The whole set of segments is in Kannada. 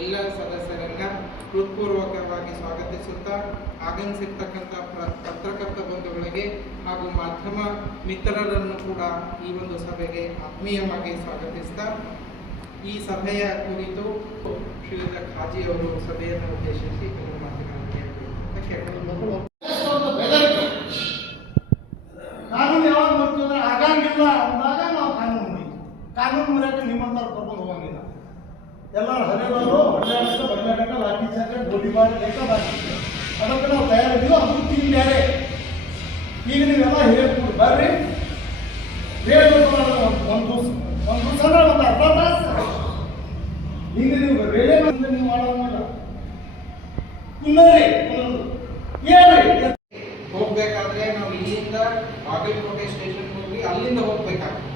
ಎಲ್ಲ ಸದಸ್ಯರನ್ನ ಹೃತ್ಪೂರ್ವಕವಾಗಿ ಸ್ವಾಗತಿಸುತ್ತಾ, ಆಗಮಿಸಿರ್ತಕ್ಕಂಥ ಪತ್ರಕರ್ತ ಬಂಧುಗಳಿಗೆ ಹಾಗೂ ಮಾಧ್ಯಮ ಮಿತ್ರರನ್ನು ಕೂಡ ಈ ಒಂದು ಸಭೆಗೆ ಆತ್ಮೀಯವಾಗಿ ಸ್ವಾಗತಿಸ್ತಾ, ಈ ಸಭೆಯ ಕುರಿತು ಶ್ರೀಯುತ ಖಾಜಿ ಅವರು ಸಭೆಯನ್ನು ಉದ್ದೇಶಿಸಿ ಕೆಲವು ಮಾತುಗಳನ್ನು ಹೇಳಬೇಕು ಕಾನೂನು ಯಾವಾಗ ಬರ್ತೀವಿ ಅಂದ್ರೆ ಆಗಂಗಿಲ್ಲ ಅಂದಾಗ ನಾವು ಕಾನೂನು ಕಾನೂನು ಮುರಿಯಕ್ಕೆ ನಿಮ್ಮಂತರ ಕರ್ಕೊಂಡು ಹೋಗಂಗಿಲ್ಲ. ಎಲ್ಲರೂ ಹರಿಯವರು ಹೊಡೆದಾಡಕ್ಕೆ ಬಡದಾಡಕ್ಕೆ ಲಾಠಿ ಚಾರ್ಜ್ ಗೋಲಿಬಾರ್ ಬೇಕಾದಾಗಿ ಅದಕ್ಕೆ ನಾವು ತಯಾರಿದ್ದೀವಿ ಅದು ಟೀಮ್ ಬೇರೆ ಈಗ ನೀವೆಲ್ಲ ಹೇಳ್ಬೋದು ಬರ್ರಿ. ಹೇಳ್ಬೇಕು ಒಂದು ದಿವಸ ಒಂದು ದಿವಸ ಅಂದ್ರೆ ಒಂದು ಅರ್ಧ ತಾಸು. ಹಿಂಗೆ ನೀವು ರೇಲೆ ಬಂದು ನೀವು ಮಾಡೋದಿಲ್ಲ ಇನ್ನೊಂದು. ಹೇಳ್ರಿ. ಹೋಗ್ಬೇಕಾದ್ರೆ ನಾವು ಇಲ್ಲಿಂದ ಬಾಗಲಕೋಟೆ ಸ್ಟೇಷನ್ ಹೋಗಿ ಅಲ್ಲಿಂದ ಹೋಗ್ಬೇಕಾಗ್ತದೆ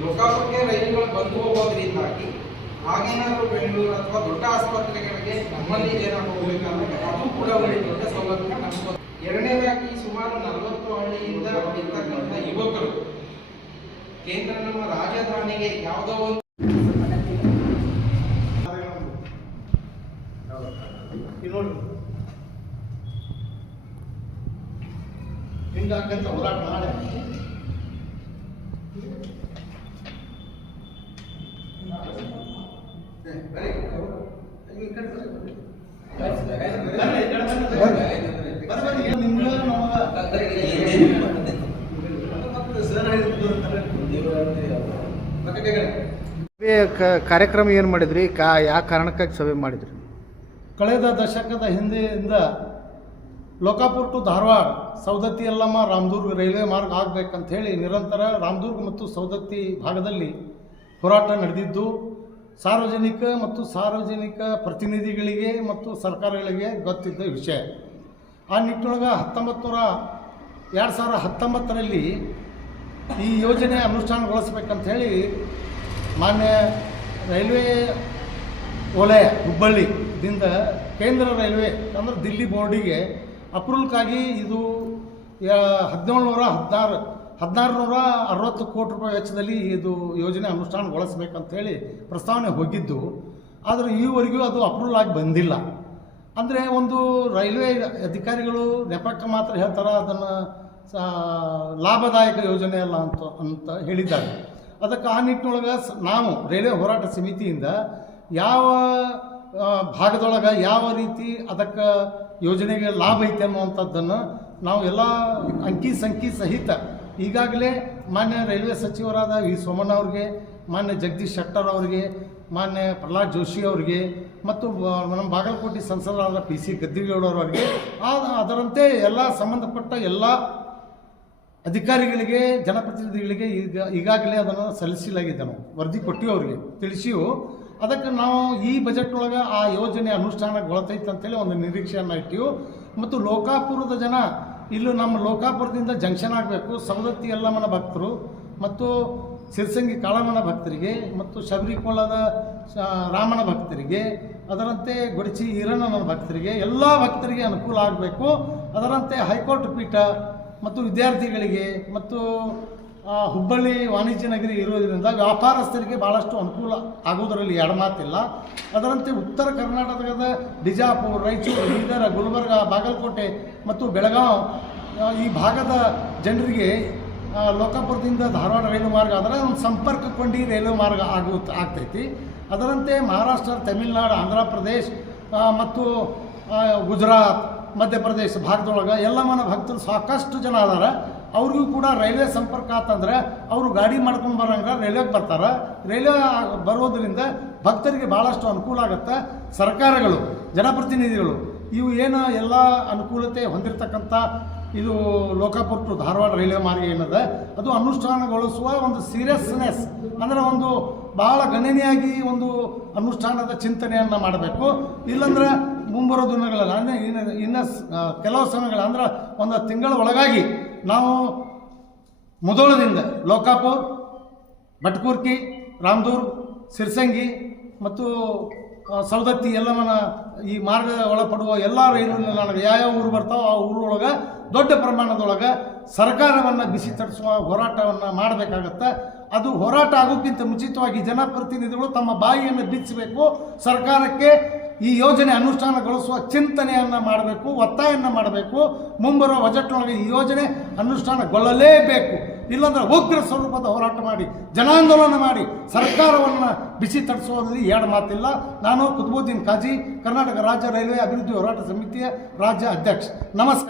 ಲೋಕಾಪುರಕ್ಕೆ ರೈಲುಗಳು ಬಂದು ಹೋಗೋದ್ರಿಂದಾಗಿ ಹಾಗೇನಾದ್ರೂ ಬೆಂಗಳೂರು ಅಥವಾ ದೊಡ್ಡ ಆಸ್ಪತ್ರೆಗಳಿಗೆ ನಮ್ಮಲ್ಲಿ ಏನಾದ್ರು ಹೋಗ್ಬೇಕಾದ್ರೆ ಅದು ಕೂಡ ಒಂದು ದೊಡ್ಡ ಸೌಲಭ್ಯ ಎರಡನೇ ಎರಡನೇದಾಗಿ ಸುಮಾರು ನಲವತ್ತು ಹಳ್ಳಿಯಿಂದ ಇರ್ತಕ್ಕಂಥ ಯುವಕರು. ಕೇಂದ್ರ ನಮ್ಮ ರಾಜಧಾನಿಗೆ ಯಾವುದೋ ಒಂದು ಹಿಂಗಾಕಂತ ಹೋರಾಟ ಕ- ಕಾರ್ಯಕ್ರಮ ಏನು ಮಾಡಿದ್ರಿ? ಕಾ ಯಾವ ಕಾರಣಕ್ಕಾಗಿ ಸಭೆ ಮಾಡಿದ್ರಿ? ಕಳೆದ ದಶಕದ ಹಿಂದೆಯಿಂದ ಲೋಕಾಪುರ್ ಟು ಧಾರವಾಡ ಸೌದತ್ತಿ ಯಲ್ಲಮ್ಮ, ರಾಮದುರ್ಗ ರೈಲ್ವೆ ಮಾರ್ಗ ಆಗಬೇಕಂತ ಹೇಳಿ ನಿರಂತರ ರಾಮದುರ್ಗ ಮತ್ತು ಸೌದತ್ತಿ ಭಾಗದಲ್ಲಿ ಹೋರಾಟ ನಡೆದಿದ್ದು ಸಾರ್ವಜನಿಕ ಮತ್ತು ಸಾರ್ವಜನಿಕ ಪ್ರತಿನಿಧಿಗಳಿಗೆ ಮತ್ತು ಸರ್ಕಾರಗಳಿಗೆ ಗೊತ್ತಿದ್ದ ವಿಷಯ. ಆ ನಿಟ್ಟಿನೊಳಗೆ ಹತ್ತೊಂಬತ್ತು ನೂರ ಎರಡು ಸಾವಿರ ಹತ್ತೊಂಬತ್ತರಲ್ಲಿ ಈ ಯೋಜನೆ ಅನುಷ್ಠಾನಗೊಳಿಸ್ಬೇಕಂತ ಹೇಳಿ ಮಾನ್ಯ ರೈಲ್ವೆ ವಲಯ ಹುಬ್ಬಳ್ಳಿದಿಂದ ಕೇಂದ್ರ ರೈಲ್ವೆ ಅಂದ್ರೆ ದಿಲ್ಲಿ ಬೋರ್ಡಿಗೆ ಅಪ್ರೂವಲ್ಕಾಗಿ ಇದು ಹದಿನೇಳು ನೂರ ಹದಿನಾರು ಹದಿನಾರು ನೂರ ಅರವತ್ತು ಕೋಟಿ ರೂಪಾಯಿ ವೆಚ್ಚದಲ್ಲಿ ಇದು ಯೋಜನೆ ಅನುಷ್ಠಾನಗೊಳಿಸ್ಬೇಕಂತ ಹೇಳಿ ಪ್ರಸ್ತಾವನೆ ಹೋಗಿದ್ದು, ಆದರೆ ಈವರೆಗೂ ಅದು ಅಪ್ರೂವಲ್ ಆಗಿ ಬಂದಿಲ್ಲ. ಅಂದರೆ ಒಂದು ರೈಲ್ವೆ ಅಧಿಕಾರಿಗಳು ನೆಪಕ್ಕೆ ಮಾತ್ರ ಹೇಳ್ತಾರೆ, ಅದನ್ನು ಲಾಭದಾಯಕ ಯೋಜನೆ ಅಲ್ಲ ಅಂತ ಅಂತ ಹೇಳಿದ್ದಾರೆ. ಅದಕ್ಕೆ ಆ ನಿಟ್ಟಿನೊಳಗೆ ನಾವು ರೈಲ್ವೆ ಹೋರಾಟ ಸಮಿತಿಯಿಂದ ಯಾವ ಭಾಗದೊಳಗೆ ಯಾವ ರೀತಿ ಅದಕ್ಕೆ ಯೋಜನೆಗೆ ಲಾಭ ಐತೆ ಅನ್ನುವಂಥದ್ದನ್ನು ನಾವು ಎಲ್ಲ ಅಂಕಿ ಸಂಖ್ಯೆ ಸಹಿತ ಈಗಾಗಲೇ ಮಾನ್ಯ ರೈಲ್ವೆ ಸಚಿವರಾದ ವಿ ಸೋಮಣ್ಣ ಅವ್ರಿಗೆ, ಮಾನ್ಯ ಜಗದೀಶ್ ಶೆಟ್ಟರ್ ಅವರಿಗೆ, ಮಾನ್ಯ ಪ್ರಹ್ಲಾದ್ ಜೋಶಿ ಅವರಿಗೆ ಮತ್ತು ನಮ್ಮ ಬಾಗಲಕೋಟೆ ಸಂಸದರಾದ ಪಿ ಸಿ ಗದ್ದಿಗೌಡರವರಿಗೆ ಅದರಂತೆ ಎಲ್ಲ ಸಂಬಂಧಪಟ್ಟ ಎಲ್ಲ ಅಧಿಕಾರಿಗಳಿಗೆ, ಜನಪ್ರತಿನಿಧಿಗಳಿಗೆ ಈಗ, ಈಗಾಗಲೇ ಅದನ್ನು ಸಲ್ಲಿಸಲಾಗಿದೆ ನಾವು ವರದಿ ಕೊಟ್ಟಿವಿ ಅವರಿಗೆ, ತಿಳಿಸಿವು. ಅದಕ್ಕೆ ನಾವು ಈ ಬಜೆಟ್ ಒಳಗೆ ಆ ಯೋಜನೆ ಅನುಷ್ಠಾನಗೊಳ್ತೈತೆ ಅಂತೇಳಿ ಒಂದು ನಿರೀಕ್ಷೆಯನ್ನು ಇಟ್ಟಿವು. ಮತ್ತು ಲೋಕಾಪುರದ ಜನ ಇಲ್ಲೂ ನಮ್ಮ ಲೋಕಾಪುರದಿಂದ ಜಂಕ್ಷನ್ ಆಗಬೇಕು. ಸವದತ್ತಿ ಯಲ್ಲಮ್ಮನ ಭಕ್ತರು ಮತ್ತು ಸಿರ್ಸಂಗಿ ಕಾಳಮ್ಮನ ಭಕ್ತರಿಗೆ ಮತ್ತು ಶಬರಿಕೋಳದ ರಾಮನ ಭಕ್ತರಿಗೆ, ಅದರಂತೆ ಗೊಡಚಿ ಈರಣ್ಣನ ಭಕ್ತರಿಗೆ ಎಲ್ಲ ಭಕ್ತರಿಗೆ ಅನುಕೂಲ ಆಗಬೇಕು. ಅದರಂತೆ ಹೈಕೋರ್ಟ್ ಪೀಠ ಮತ್ತು ವಿದ್ಯಾರ್ಥಿಗಳಿಗೆ ಮತ್ತು ಹುಬ್ಬಳ್ಳಿ ವಾಣಿಜ್ಯ ನಗರಿ ಇರೋದ್ರಿಂದ ವ್ಯಾಪಾರಸ್ಥರಿಗೆ ಭಾಳಷ್ಟು ಅನುಕೂಲ ಆಗೋದರಲ್ಲಿ ಎರಡು ಮಾತಿಲ್ಲ. ಅದರಂತೆ ಉತ್ತರ ಕರ್ನಾಟಕದ ಬಿಜಾಪುರ, ರಾಯಚೂರು, ಬೀದರ, ಗುಲ್ಬರ್ಗ, ಬಾಗಲಕೋಟೆ ಮತ್ತು ಬೆಳಗಾವ್ ಈ ಭಾಗದ ಜನರಿಗೆ ಲೋಕಾಪುರದಿಂದ ಧಾರವಾಡ ರೈಲು ಮಾರ್ಗ ಆದರೆ ಒಂದು ಸಂಪರ್ಕ ಕೊಂಡಿ ರೈಲು ಮಾರ್ಗ ಆಗು ಆಗ್ತೈತಿ. ಅದರಂತೆ ಮಹಾರಾಷ್ಟ್ರ, ತಮಿಳುನಾಡು, ಆಂಧ್ರ ಪ್ರದೇಶ್ ಮತ್ತು ಗುಜರಾತ್, ಮಧ್ಯಪ್ರದೇಶ ಭಾಗದೊಳಗೆ ಎಲ್ಲ ಮನ ಭಕ್ತರು ಸಾಕಷ್ಟು ಜನ ಅದಾರ. ಅವ್ರಿಗೂ ಕೂಡ ರೈಲ್ವೆ ಸಂಪರ್ಕ ಆತಂದ್ರೆ ಅವರು ಗಾಡಿ ಮಾಡ್ಕೊಂಡು ಬರೋಂಗ ರೈಲ್ವೆಗೆ ಬರ್ತಾರೆ. ರೈಲ್ವೆ ಬರೋದರಿಂದ ಭಕ್ತರಿಗೆ ಭಾಳಷ್ಟು ಅನುಕೂಲ ಆಗುತ್ತೆ. ಸರ್ಕಾರಗಳು, ಜನಪ್ರತಿನಿಧಿಗಳು, ಇವು ಏನು ಎಲ್ಲ ಅನುಕೂಲತೆ ಹೊಂದಿರತಕ್ಕಂಥ ಇದು ಲೋಕಾಪುರ ಟು ಧಾರವಾಡ ರೈಲ್ವೆ ಮಾರ್ಗ ಏನದ, ಅದು ಅನುಷ್ಠಾನಗೊಳಿಸುವ ಒಂದು ಸೀರಿಯಸ್ನೆಸ್ ಅಂದರೆ ಒಂದು ಭಾಳ ಗಣನೀಯಾಗಿ ಒಂದು ಅನುಷ್ಠಾನದ ಚಿಂತನೆಯನ್ನು ಮಾಡಬೇಕು. ಇಲ್ಲಂದ್ರೆ ಮುಂಬರೋ ದಿನಗಳಲ್ಲಿ, ಅಂದರೆ ಇನ್ನು ಇನ್ನು ಕೆಲವು ಸಮಯಗಳ ಅಂದ್ರೆ ಒಂದು ತಿಂಗಳ ಒಳಗಾಗಿ ನಾವು ಮುದೋಳದಿಂದ ಲೋಕಾಪುರ್, ಭಟ್ಕೂರ್ಕಿ, ರಾಮದೂರ್, ಸಿರ್ಸಂಗಿ ಮತ್ತು ಸೌದತ್ತಿ ಎಲ್ಲವನ್ನ ಈ ಮಾರ್ಗ ಒಳಪಡುವ ಎಲ್ಲ ರೈಲು ನಿಲ್ದಾಣಗಳು ಯಾವ್ಯಾವ ಊರು ಬರ್ತಾವೋ ಆ ಊರೊಳಗೆ ದೊಡ್ಡ ಪ್ರಮಾಣದೊಳಗೆ ಸರ್ಕಾರವನ್ನು ಬಿಸಿ ತಡಿಸುವ ಹೋರಾಟವನ್ನು ಮಾಡಬೇಕಾಗತ್ತೆ. ಅದು ಹೋರಾಟ ಆಗೋಕ್ಕಿಂತ ಮುಂಚಿತವಾಗಿ ಜನಪ್ರತಿನಿಧಿಗಳು ತಮ್ಮ ಬಾಯಿಯನ್ನು ಬಿಚ್ಚಬೇಕು ಸರ್ಕಾರಕ್ಕೆ ಈ ಯೋಜನೆ ಅನುಷ್ಠಾನಗೊಳಿಸುವ ಚಿಂತನೆಯನ್ನು ಮಾಡಬೇಕು, ಒತ್ತಾಯನ್ನು ಮಾಡಬೇಕು. ಮುಂಬರುವ ಬಜೆಟ್ನೊಳಗೆ ಈ ಯೋಜನೆ ಅನುಷ್ಠಾನಗೊಳ್ಳಲೇಬೇಕು ಇಲ್ಲಾಂದ್ರೆ ಉಗ್ರ ಸ್ವರೂಪದ ಹೋರಾಟ ಮಾಡಿ, ಜನಾಂದೋಲನ ಮಾಡಿ, ಸರ್ಕಾರವನ್ನು ಬಿಸಿ ತಡಿಸುವುದರಲ್ಲಿ ಎರಡು ಮಾತಿಲ್ಲ. ನಾನು ಕುತುಬುದ್ದೀನ್ ಕಾಜಿ ಕರ್ನಾಟಕ ರಾಜ್ಯ ರೈಲ್ವೆ ಅಭಿವೃದ್ಧಿ ಹೋರಾಟ ಸಮಿತಿಯ ರಾಜ್ಯ ಅಧ್ಯಕ್ಷ. ನಮಸ್ಕಾರ.